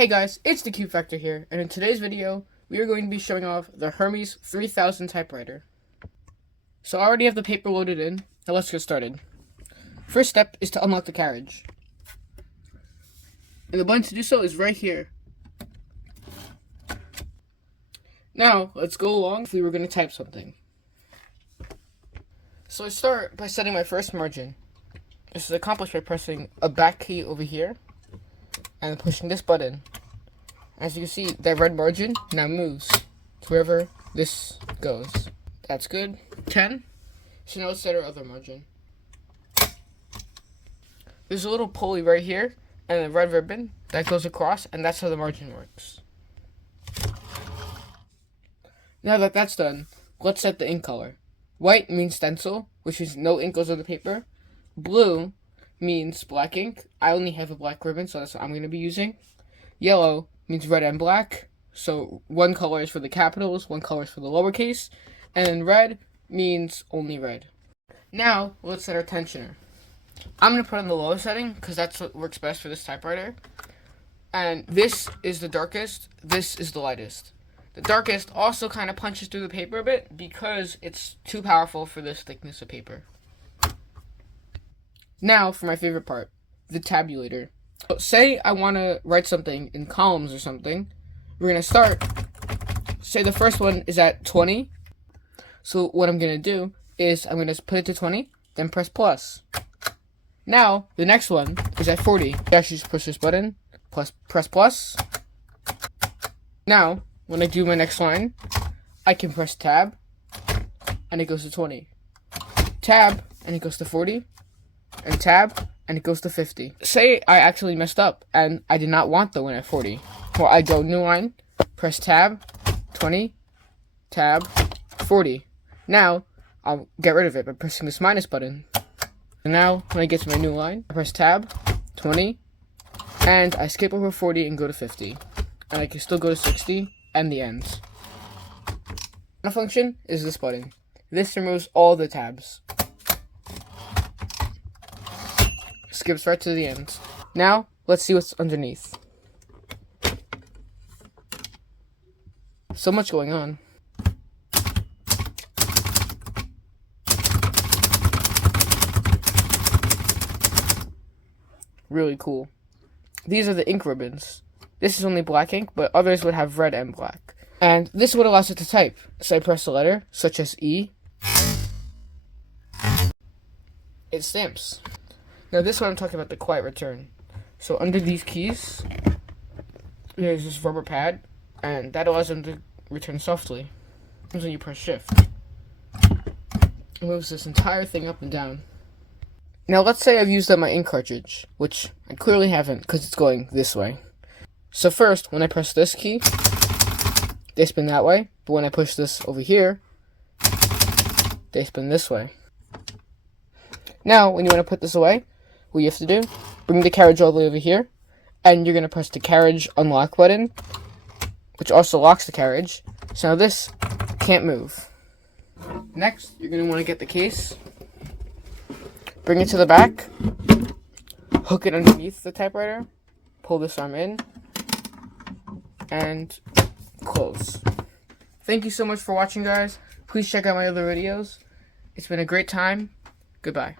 Hey guys, it's the Q Factor here, and in today's video, we are going to be showing off the Hermes 3000 typewriter. So I already have the paper loaded in, now let's get started. First step is to unlock the carriage. And the button to do so is right here. Now, let's go along if we were going to type something. So I start by setting my first margin. This is accomplished by pressing a back key over here and pushing this button. As you can see, that red margin now moves to wherever this goes. That's good. 10. So now let's set our other margin. There's a little pulley right here and a red ribbon that goes across, and that's how the margin works. Now that that's done, let's set the ink color. White means stencil, which means no ink goes on the paper. Blue means black ink. I only have a black ribbon, so that's what I'm going to be using. Yellow means red and black. So one color is for the capitals, one color is for the lowercase. And then red means only red. Now, let's set our tensioner. I'm going to put on the lowest setting because that's what works best for this typewriter. And this is the darkest, this is the lightest. The darkest also kind of punches through the paper a bit because it's too powerful for this thickness of paper. Now for my favorite part, the tabulator. So say I want to write something in columns or something. We're going to start, say the first one is at 20. So what I'm going to do is I'm going to put it to 20, then press plus. Now the next one is at 40. I actually just push this button, press plus. Now when I do my next line, I can press tab, and it goes to 20. Tab, and it goes to 40. And tab, and it goes to 50. Say I actually messed up, and I did not want the one at 40. Well, I go new line, press tab, 20, tab, 40. Now, I'll get rid of it by pressing this minus button. And now, when I get to my new line, I press tab, 20, and I skip over 40 and go to 50. And I can still go to 60, and the ends. The function is this button. This removes all the tabs. Skips right to the end. Now, let's see what's underneath. So much going on. Really cool. These are the ink ribbons. This is only black ink, but others would have red and black. And this is what allows it to type. So I press a letter, such as E. It stamps. Now this one I'm talking about the quiet return. So under these keys, there's this rubber pad, and that allows them to return softly. When you press shift, it moves this entire thing up and down. Now let's say I've used up my ink cartridge, which I clearly haven't because it's going this way. So first, when I press this key, they spin that way, but when I push this over here, they spin this way. Now, when you want to put this away, what you have to do, bring the carriage all the way over here, and you're going to press the carriage unlock button, which also locks the carriage. So now this can't move. Next, you're going to want to get the case, bring it to the back, hook it underneath the typewriter, pull this arm in, and close. Thank you so much for watching, guys. Please check out my other videos. It's been a great time. Goodbye.